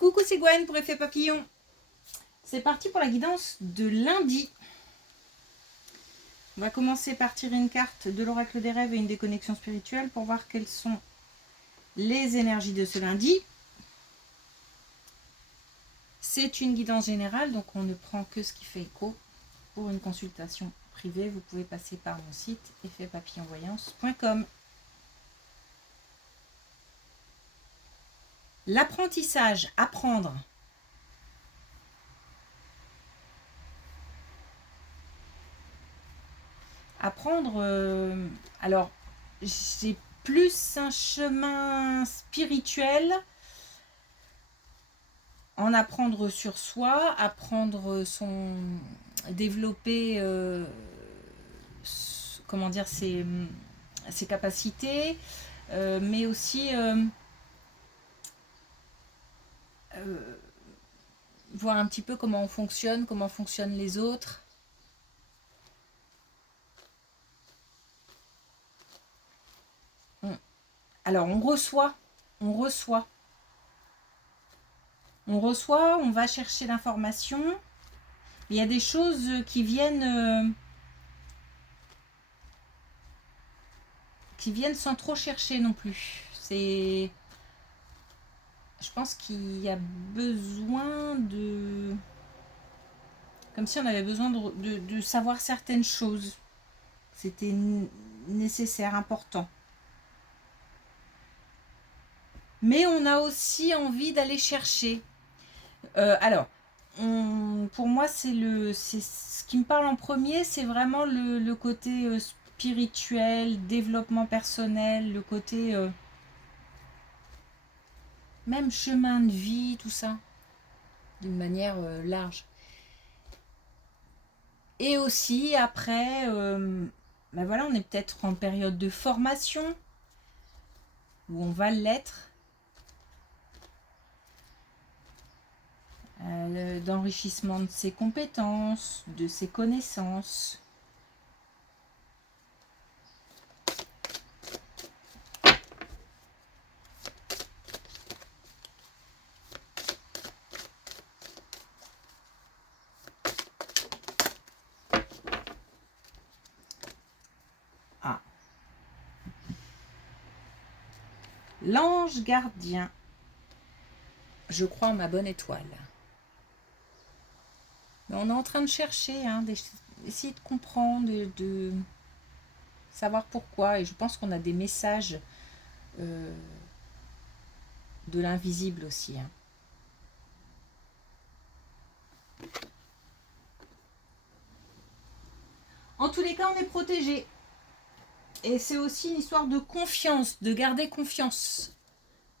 Coucou, c'est Gwen pour Effet Papillon. C'est parti pour la guidance de lundi. On va commencer par tirer une carte de l'oracle des rêves et une déconnexion spirituelle pour voir quelles sont les énergies de ce lundi. C'est une guidance générale, donc on ne prend que ce qui fait écho. Pour une consultation privée, vous pouvez passer par mon site effetpapillonvoyance.com. L'apprentissage, apprendre. Apprendre, alors j'ai plus un chemin spirituel, en apprendre sur soi, apprendre développer comment dire, ses capacités, mais aussi voir un petit peu comment fonctionnent les autres. Alors on reçoit, on va chercher l'information. Il y a des choses qui viennent sans trop chercher non plus. Je pense qu'il y a besoin de... Comme si on avait besoin de savoir certaines choses. C'était nécessaire, important. Mais on a aussi envie d'aller chercher. Pour moi, c'est ce qui me parle en premier, c'est vraiment le côté spirituel, développement personnel, le côté même chemin de vie, tout ça, d'une manière large. Et aussi, après, ben voilà, on est peut-être en période de formation, où on va l'être, d'enrichissement de ses compétences, de ses connaissances. Ah. L'ange gardien. Je crois en ma bonne étoile. Mais on est en train de chercher, d'essayer de comprendre, de savoir pourquoi. Et je pense qu'on a des messages de l'invisible aussi. En tous les cas, on est protégé. Et c'est aussi une histoire de confiance, de garder confiance.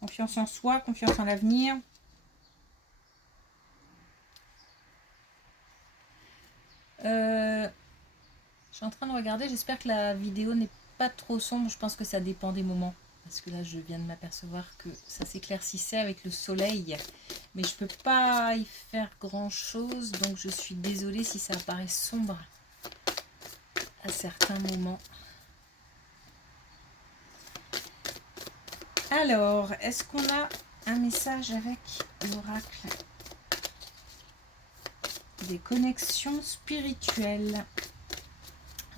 Confiance en soi, confiance en l'avenir. Je suis en train de regarder, j'espère que la vidéo n'est pas trop sombre. Je pense que ça dépend des moments. Parce que là, je viens de m'apercevoir que ça s'éclaircissait avec le soleil. Mais je ne peux pas y faire grand-chose. Donc, je suis désolée si ça apparaît sombre à certains moments. Alors, est-ce qu'on a un message avec l'oracle des connexions spirituelles?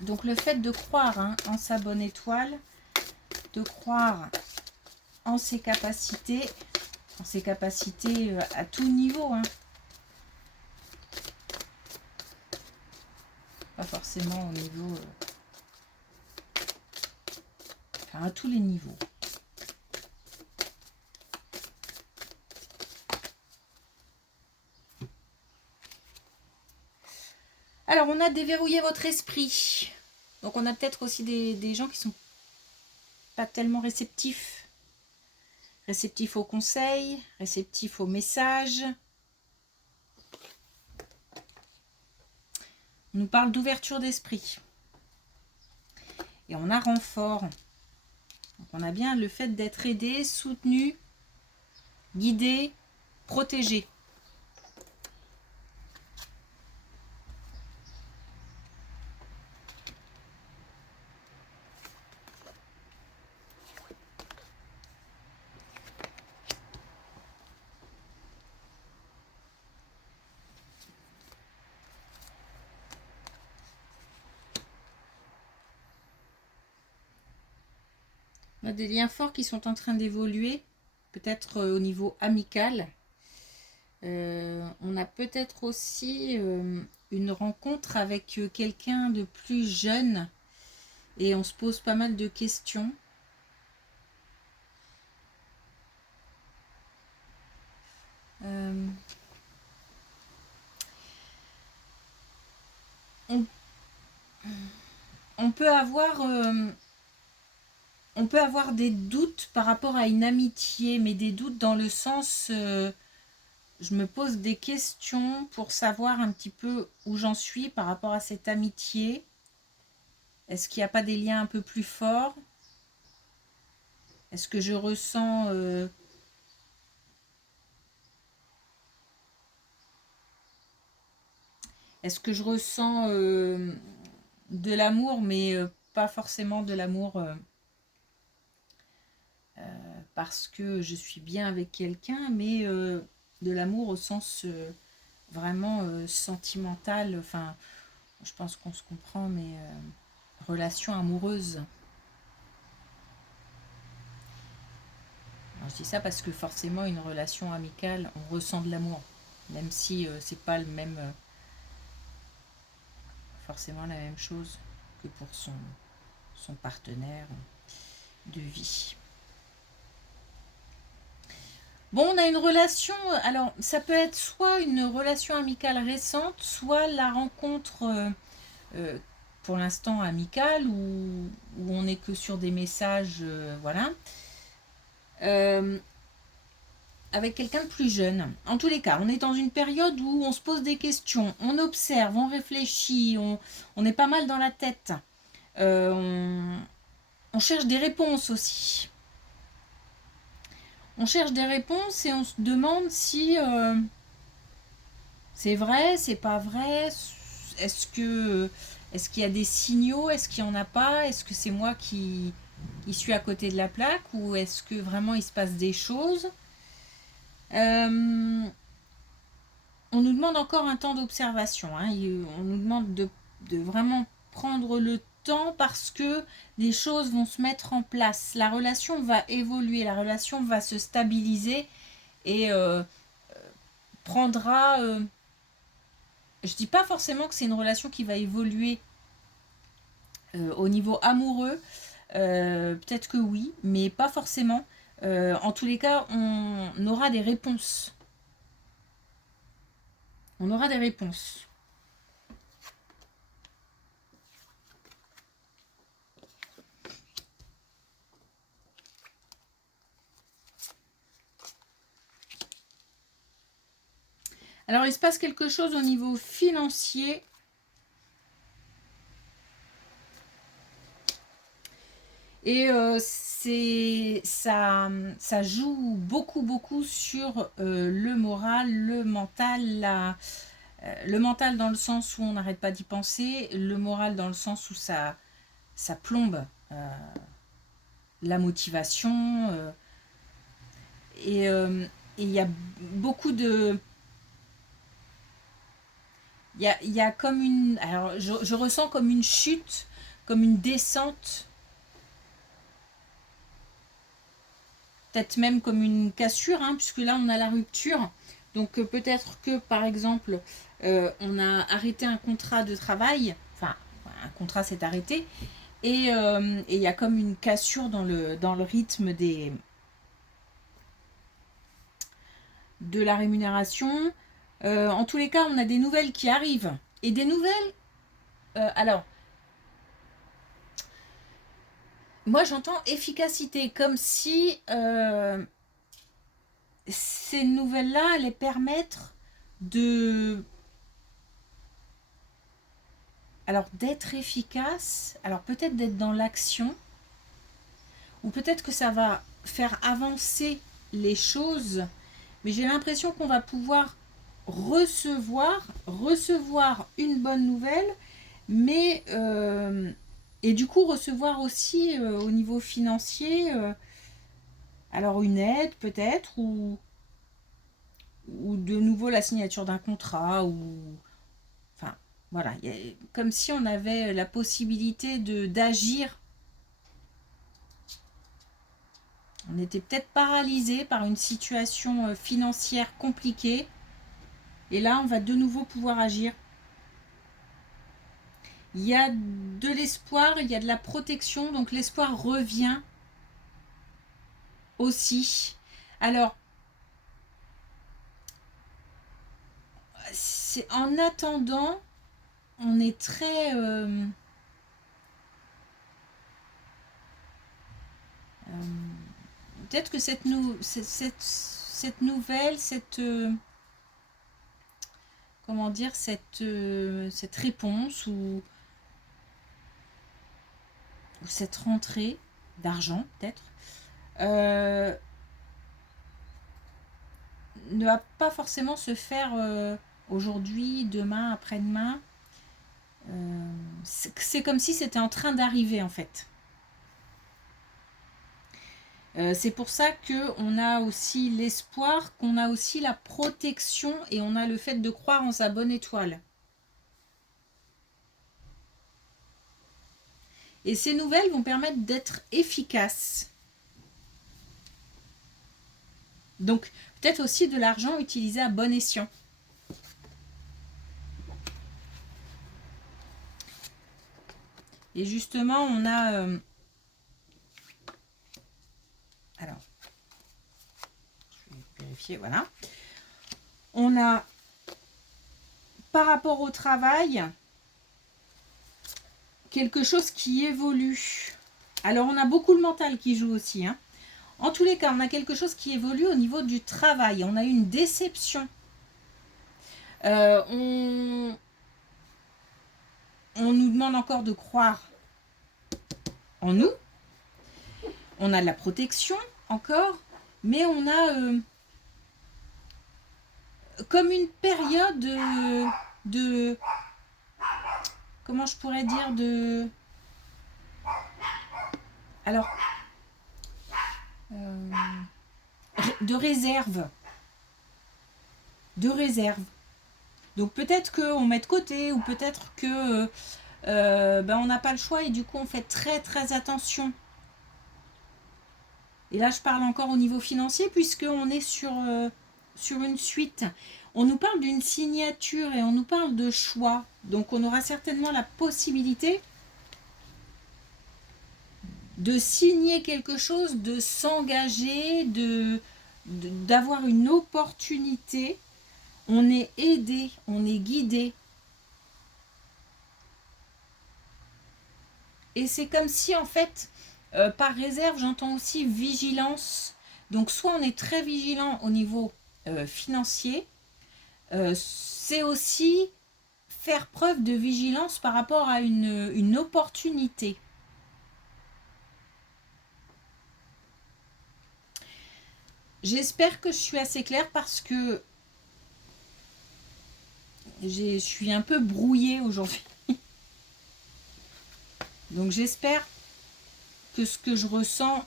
Donc, le fait de croire en sa bonne étoile, de croire en ses capacités à tout niveau. Pas forcément au niveau... enfin, à tous les niveaux. Alors, on a déverrouillé votre esprit. Donc, on a peut-être aussi des gens qui sont pas tellement réceptifs. Réceptifs aux conseils, réceptifs aux messages. On nous parle d'ouverture d'esprit. Et on a renfort. Donc, on a bien le fait d'être aidé, soutenu, guidé, protégé. a des liens forts qui sont en train d'évoluer, peut-être au niveau amical. On a peut-être aussi une rencontre avec quelqu'un de plus jeune et on se pose pas mal de questions. On peut avoir des doutes par rapport à une amitié, mais des doutes dans le sens, je me pose des questions pour savoir un petit peu où j'en suis par rapport à cette amitié. Est-ce qu'il n'y a pas des liens un peu plus forts? Est-ce que je ressens de l'amour, mais pas forcément de l'amour parce que je suis bien avec quelqu'un, mais de l'amour au sens vraiment sentimental. Enfin, je pense qu'on se comprend, mais relation amoureuse. Alors, je dis ça parce que forcément, une relation amicale, on ressent de l'amour, même si c'est pas le même, forcément la même chose que pour son partenaire de vie. Bon, on a une relation, alors ça peut être soit une relation amicale récente, soit la rencontre euh, pour l'instant amicale où on n'est que sur des messages, voilà, euh, avec quelqu'un de plus jeune. En tous les cas, on est dans une période où on se pose des questions, on observe, on réfléchit, on est pas mal dans la tête. On cherche des réponses aussi. On cherche des réponses et on se demande si c'est vrai, c'est pas vrai. Est-ce qu'il y a des signaux? Est-ce qu'il y en a pas? Est-ce que c'est moi qui suis à côté de la plaque ou est-ce que vraiment il se passe des choses? Euh, on nous demande encore un temps d'observation. Hein. On nous demande de vraiment prendre le temps parce que les choses vont se mettre en place. La relation va évoluer, la relation va se stabiliser et prendra. Je dis pas forcément que c'est une relation qui va évoluer au niveau amoureux. Peut-être que oui, mais pas forcément. En tous les cas, on aura des réponses. On aura des réponses. Alors, il se passe quelque chose au niveau financier. Et ça joue beaucoup sur le moral, le mental, le mental dans le sens où on n'arrête pas d'y penser, le moral dans le sens où ça plombe la motivation. Et il y a beaucoup de... Il y a comme une... Alors, je ressens comme une chute, comme une descente, peut-être même comme une cassure, hein, puisque là, on a la rupture. Donc, peut-être que, par exemple, on a arrêté un contrat de travail, enfin, un contrat s'est arrêté, et il y a comme une cassure dans le rythme de la rémunération. En tous les cas, on a des nouvelles qui arrivent. Et des nouvelles, alors, moi j'entends efficacité, comme si ces nouvelles-là allaient permettre de... Alors d'être efficace, alors peut-être d'être dans l'action, ou peut-être que ça va faire avancer les choses, mais j'ai l'impression qu'on va pouvoir recevoir une bonne nouvelle, mais et du coup recevoir aussi au niveau financier, alors une aide peut-être, ou de nouveau la signature d'un contrat, ou enfin voilà, comme si on avait la possibilité d'agir On était peut-être paralysé par une situation financière compliquée. Et là, on va de nouveau pouvoir agir. Il y a de l'espoir, il y a de la protection, donc l'espoir revient aussi. Alors, c'est en attendant, on est très... peut-être que cette nouvelle, comment dire, cette réponse ou cette rentrée d'argent, peut-être, ne va pas forcément se faire aujourd'hui, demain, après-demain. C'est comme si c'était en train d'arriver, en fait. C'est pour ça qu'on a aussi l'espoir, qu'on a aussi la protection et on a le fait de croire en sa bonne étoile. Et ces nouvelles vont permettre d'être efficaces. Donc, peut-être aussi de l'argent utilisé à bon escient. Et justement, on a... alors, je vais vérifier, voilà. On a, par rapport au travail, quelque chose qui évolue. Alors, on a beaucoup le mental qui joue aussi. Hein. En tous les cas, on a quelque chose qui évolue au niveau du travail. On a une déception. On nous demande encore de croire en nous. On a de la protection encore, mais on a comme une période de comment je pourrais dire alors de réserve. Donc peut-être qu'on met de côté ou peut-être que on n'a pas le choix et du coup on fait très très attention. Et là je parle encore au niveau financier puisqu'on est sur une suite. On nous parle d'une signature et on nous parle de choix. Donc on aura certainement la possibilité de signer quelque chose, de s'engager, d'avoir une opportunité. On est aidé, on est guidé. Et c'est comme si en fait, par réserve, j'entends aussi vigilance. Donc soit on est très vigilant au niveau financier, c'est aussi faire preuve de vigilance par rapport à une opportunité. J'espère que je suis assez claire parce que je suis un peu brouillée aujourd'hui. Donc j'espère que ce que je ressens,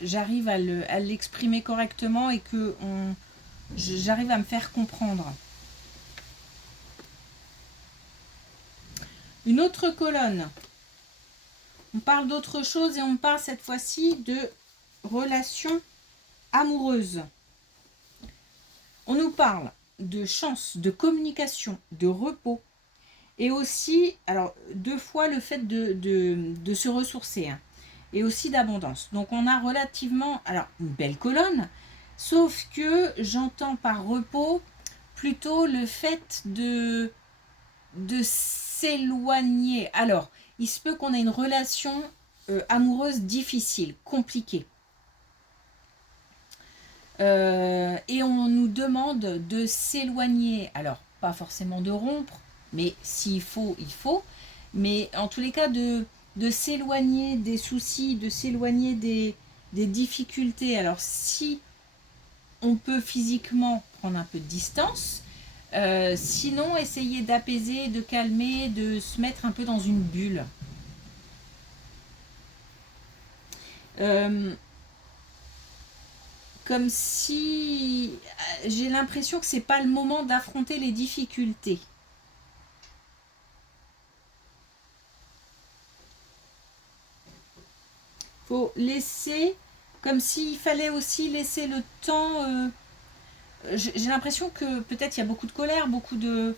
j'arrive à l'exprimer correctement et que j'arrive à me faire comprendre. Une autre colonne. On parle d'autre chose et on parle cette fois-ci de relations amoureuses. On nous parle de chance, de communication, de repos. Et aussi, alors 2 fois le fait de se ressourcer. Hein, et aussi d'abondance. Donc on a relativement, alors une belle colonne, sauf que j'entends par repos plutôt le fait de s'éloigner. Alors, il se peut qu'on ait une relation amoureuse difficile, compliquée. Et on nous demande de s'éloigner. Alors, pas forcément de rompre, mais s'il faut, il faut. Mais en tous les cas, de s'éloigner des soucis, de s'éloigner des difficultés. Alors, si on peut physiquement prendre un peu de distance, sinon, essayer d'apaiser, de calmer, de se mettre un peu dans une bulle. Comme si j'ai l'impression que c'est pas le moment d'affronter les difficultés. Faut laisser Comme s'il fallait aussi laisser le temps. J'ai l'impression que peut-être il y a beaucoup de colère, beaucoup de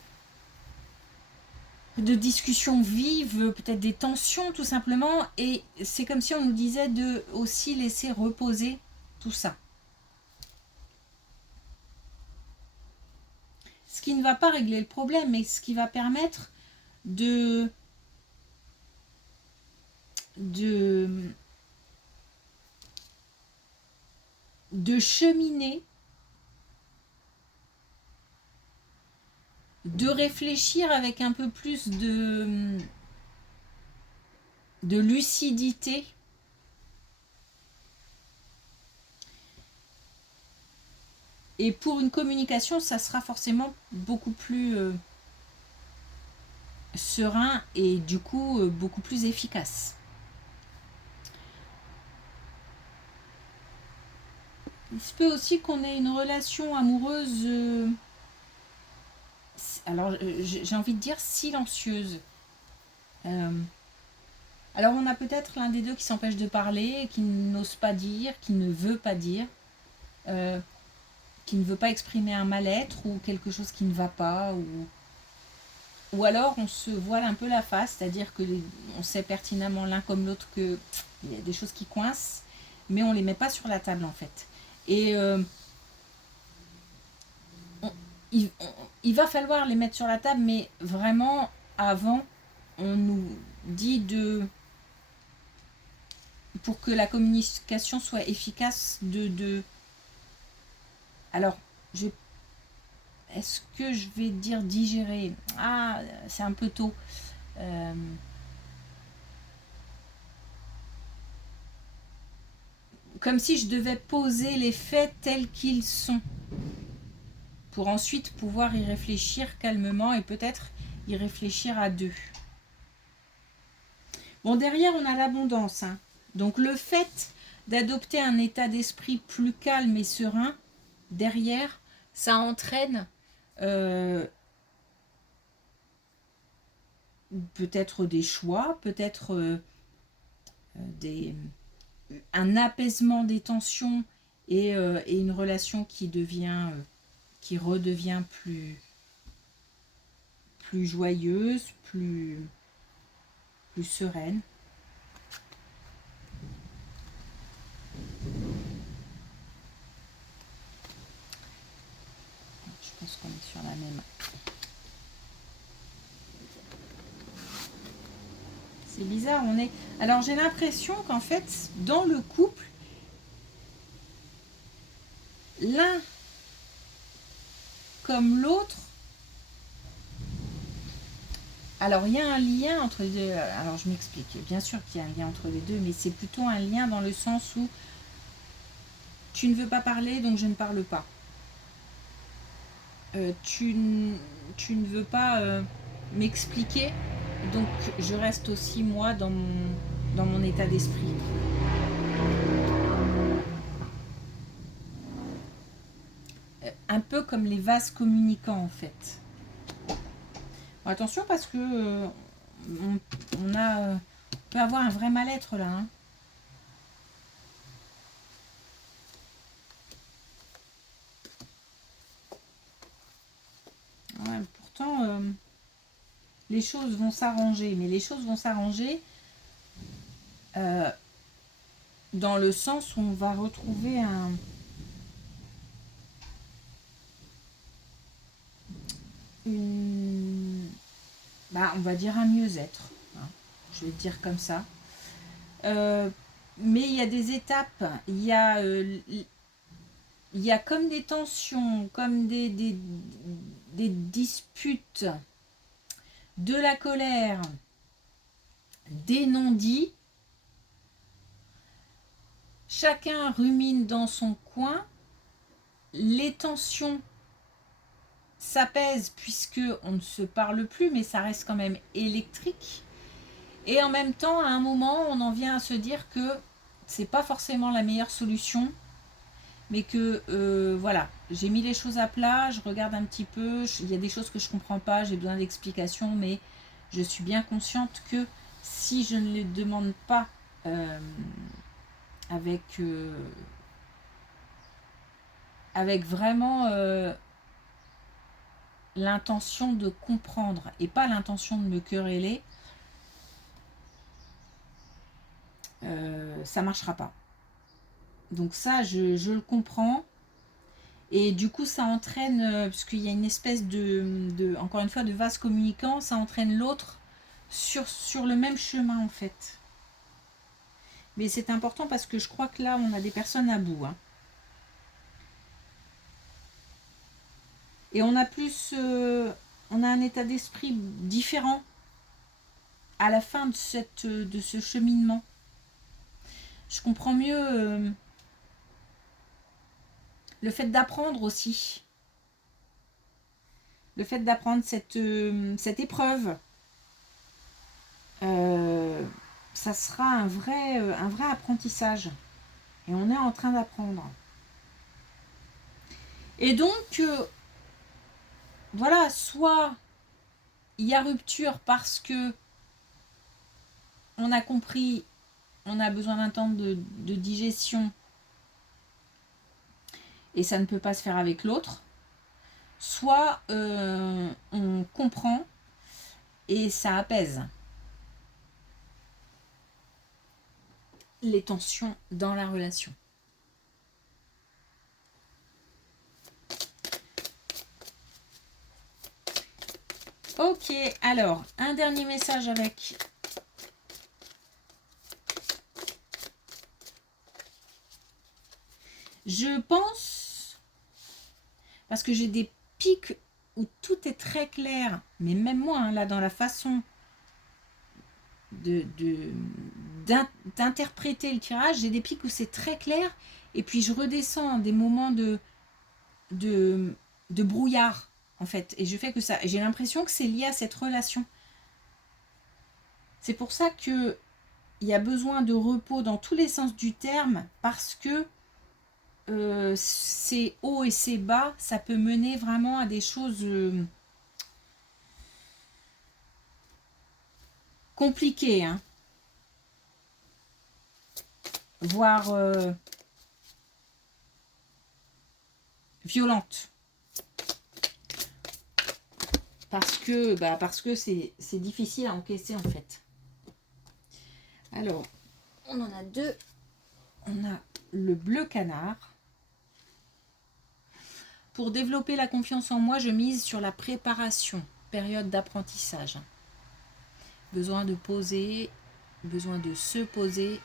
discussions vives, peut-être des tensions tout simplement. Et c'est comme si on nous disait de aussi laisser reposer tout ça. Ce qui ne va pas régler le problème, mais ce qui va permettre de cheminer, de réfléchir avec un peu plus de lucidité. Et pour une communication, ça sera forcément beaucoup plus serein et du coup beaucoup plus efficace. Il se peut aussi qu'on ait une relation amoureuse, alors j'ai envie de dire silencieuse. Alors on a peut-être l'un des deux qui s'empêche de parler, qui n'ose pas dire, qui ne veut pas dire, qui ne veut pas exprimer un mal-être ou quelque chose qui ne va pas, ou alors on se voile un peu la face, c'est-à-dire que on sait pertinemment l'un comme l'autre qu'il y a des choses qui coincent, mais on ne les met pas sur la table en fait. Et il va falloir les mettre sur la table, mais vraiment avant, on nous dit pour que la communication soit efficace, alors, est-ce que je vais dire digérer? Ah, c'est un peu tôt. Comme si je devais poser les faits tels qu'ils sont, pour ensuite pouvoir y réfléchir calmement et peut-être y réfléchir à deux. Bon, derrière, on a l'abondance. Hein. Donc, le fait d'adopter un état d'esprit plus calme et serein, derrière, ça entraîne peut-être des choix, peut-être un apaisement des tensions et une relation qui redevient plus joyeuse, plus sereine. Je pense qu'on est sur la même. C'est bizarre, on est... Alors j'ai l'impression qu'en fait, dans le couple, l'un comme l'autre, alors il y a un lien entre les deux. Alors je m'explique, bien sûr qu'il y a un lien entre les deux, mais c'est plutôt un lien dans le sens où tu ne veux pas parler, donc je ne parle pas. Tu ne veux pas m'expliquer, donc je reste aussi moi dans mon état d'esprit. Un peu comme les vases communicants en fait. Bon, attention parce que on peut avoir un vrai mal-être là. Hein. Ouais, pourtant, les choses vont s'arranger, mais les choses vont s'arranger dans le sens où on va retrouver on va dire un mieux-être. Hein, je vais dire comme ça. Mais il y a des étapes, il y a comme des tensions, comme des disputes, de la colère, des non-dits. Chacun rumine dans son coin. Les tensions s'apaisent puisque on ne se parle plus, mais ça reste quand même électrique. Et en même temps, à un moment, on en vient à se dire que c'est pas forcément la meilleure solution, mais que voilà, j'ai mis les choses à plat, je regarde un petit peu, il y a des choses que je comprends pas, j'ai besoin d'explications, mais je suis bien consciente que si je ne les demande pas avec vraiment l'intention de comprendre et pas l'intention de me quereller, ça marchera pas. Donc ça, je le comprends. Et du coup, ça entraîne, parce qu'il y a une espèce encore une fois, de vase communicant, ça entraîne l'autre sur le même chemin, en fait. Mais c'est important parce que je crois que là, on a des personnes à bout. Hein. Et on a plus... on a un état d'esprit différent à la fin de ce cheminement. Je comprends mieux le fait d'apprendre aussi. Le fait d'apprendre cette épreuve. Ça sera un vrai apprentissage. Et on est en train d'apprendre. Et donc, voilà, soit il y a rupture parce que on a compris, on a besoin d'un temps de digestion et ça ne peut pas se faire avec l'autre. Soit on comprend et ça apaise les tensions dans la relation. Ok, alors, un dernier message avec... Je pense, parce que j'ai des pics où tout est très clair, mais même moi, hein, là, dans la façon d'interpréter le tirage, j'ai des pics où c'est très clair, et puis je redescends des moments de brouillard, en fait, et je fais que ça. J'ai l'impression que c'est lié à cette relation. C'est pour ça que il y a besoin de repos dans tous les sens du terme, parce que ces hauts et ces bas, ça peut mener vraiment à des choses compliquées, hein. Voire violentes. Parce que c'est difficile à encaisser, en fait. Alors, on en a deux. On a le bleu canard. Pour développer la confiance en moi, je mise sur la préparation, période d'apprentissage. Besoin de poser, besoin de se poser.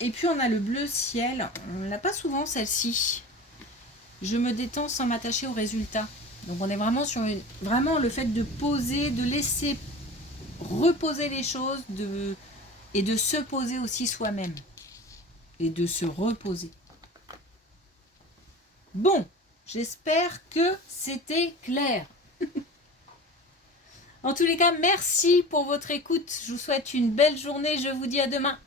Et puis on a le bleu ciel. On ne l'a pas souvent celle-ci. Je me détends sans m'attacher au résultat. Donc on est vraiment sur vraiment le fait de poser, de laisser reposer les choses, et de se poser aussi soi-même. Et de se reposer. Bon, j'espère que c'était clair. En tous les cas, merci pour votre écoute. Je vous souhaite une belle journée. Je vous dis à demain.